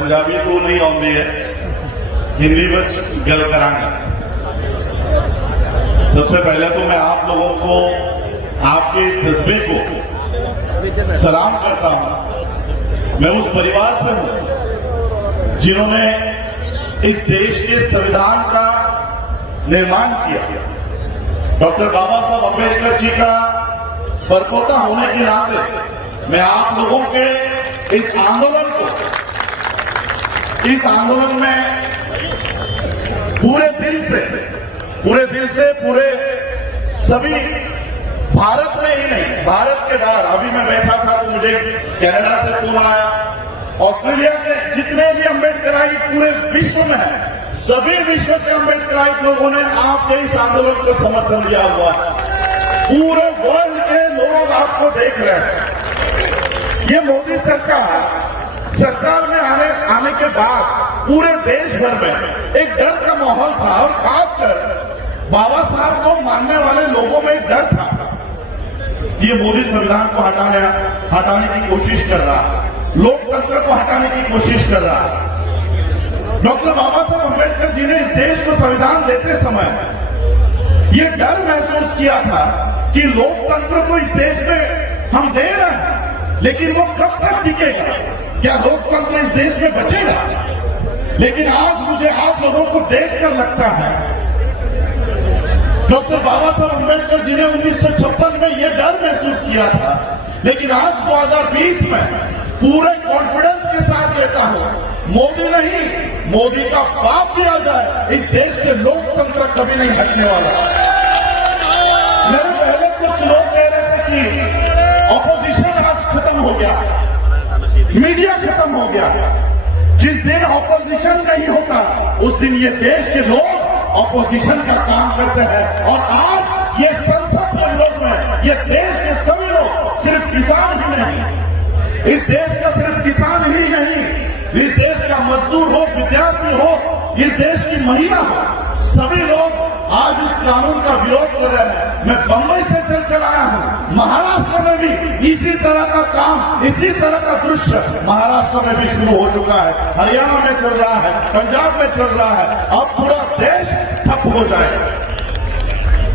पंजाबी तो नहीं आती है, हिंदी में गल करांगा। सबसे पहले तो मैं आप लोगों को आपके जज्बे को सलाम करता हूं। मैं उस परिवार से हूं जिन्होंने इस देश के संविधान का निर्माण किया। डॉक्टर बाबा साहब अम्बेडकर जी का परपोता होने के नाते मैं आप लोगों के इस आंदोलन में पूरे दिल से पूरे सभी भारत में ही नहीं, भारत के बाहर, अभी मैं बैठा था तो मुझे कनाडा से फोन आया, ऑस्ट्रेलिया के जितने भी अम्बेडकराई पूरे विश्व में है, सभी विश्व के अम्बेडकराई लोगों ने आपके इस आंदोलन को समर्थन दिया हुआ है। पूरे वर्ल्ड के लोग आपको देख रहे हैं। ये मोदी सरकार में आने के बाद पूरे देश भर में एक डर का माहौल था और खासकर बाबा साहब को मानने वाले लोगों में एक डर था कि ये मोदी संविधान को हटाने की कोशिश कर रहा, लोकतंत्र को हटाने की कोशिश कर रहा। डॉक्टर बाबा साहब अम्बेडकर जी ने इस देश को संविधान देते समय ये डर महसूस किया था कि लोकतंत्र को इस देश में हम दे रहे हैं, लेकिन वो कब तक टिकेगा, क्या लोकतंत्र इस देश में बचेगा। लेकिन आज मुझे आप लोगों को देखकर लगता है डॉक्टर बाबा साहब अम्बेडकर जी ने 1956 में यह डर महसूस किया था, लेकिन आज 2020 में पूरे कॉन्फिडेंस के साथ कहता हूं, मोदी नहीं, मोदी का बाप भी आ जाए, इस देश से लोकतंत्र कभी नहीं हटने वाला। मेरे पहले कुछ लोग कह रहे थे कि ऑपोजिशन आज खत्म हो गया, मीडिया खत्म हो गया। जिस दिन ऑपोजिशन नहीं होता उस दिन ये देश के लोग ऑपोजिशन का काम करते हैं। और आज ये संसद के लोग में ये देश के सभी लोग, सिर्फ किसान ही नहीं, इस देश का सिर्फ किसान ही नहीं, इस देश का मजदूर हो, विद्यार्थी हो, इस देश की महिला हो, सभी लोग आज इस कानून का विरोध कर रहे हैं। मैं बंबई से चलकर आया हूं, महाराष्ट्र में भी इसी तरह का काम, इसी तरह का दृश्य महाराष्ट्र में भी शुरू हो चुका है, हरियाणा में चल रहा है, पंजाब में चल रहा है। अब पूरा देश ठप हो जाएगा।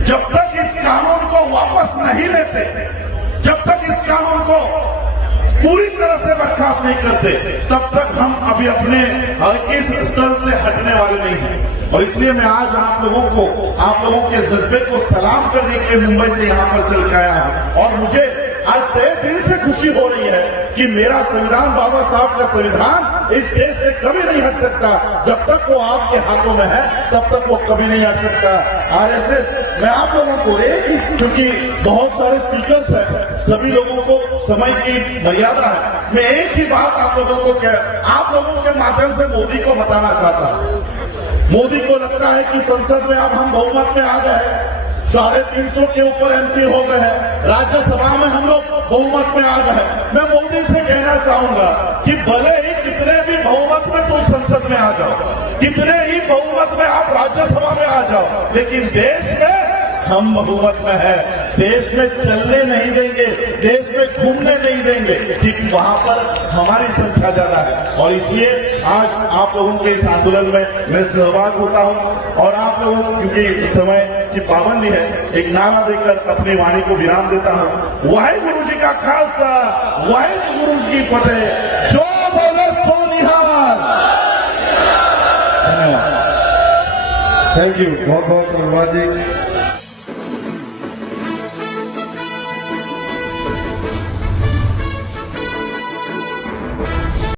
जब तक इस कानून को वापस नहीं लेते, जब तक इस कानून को पूरी तरह से बर्खास्त नहीं करते, तब तक हम अभी अपने इस स्तर से हटने वाले नहीं हैं। और इसलिए मैं आज आप लोगों के जज्बे को सलाम करने के लिए मुंबई से यहाँ पर चल के आया हूँ। और मुझे आज तहे दिल से खुशी हो रही है कि मेरा संविधान, बाबा साहब का संविधान इस देश से कभी नहीं हट सकता। जब तक वो आपके हाथों में है तब तक वो कभी नहीं हट सकता। आरएसएस, मैं आप लोगों को क्योंकि बहुत सारे स्पीकर्स हैं, सभी लोगों को समय की मर्यादा है, मैं एक ही बात आप लोगों के माध्यम से मोदी को बताना चाहता हूं। मोदी को लगता है कि संसद में अब हम बहुमत में आ गए, 350 के ऊपर एमपी हो गए हैं, राज्यसभा में हम लोग बहुमत में आ गए। मैं मोदी से कहना चाहूंगा कि भले ही कितने भी बहुमत में तुम संसद में आ जाओ, कितने ही बहुमत में आप राज्यसभा में आ जाओ, लेकिन देश में हम बहुमत में है, देश में चलने नहीं देंगे, देश में घूमने नहीं देंगे, क्योंकि वहां पर हमारी संख्या ज्यादा है। और इसलिए आज आप लोगों के इस आंदोलन में मैं सहभागी होता हूं। और आप लोगों, क्योंकि समय की पाबंदी है, एक नारा देकर अपनी वाणी को विराम देता हूं। वाहिगुरु जी का खालसा, वाहिगुरु जी की फतेह। जो बोले सो निहाल। थैंक यू, बहुत बहुत धन्यवाद जी।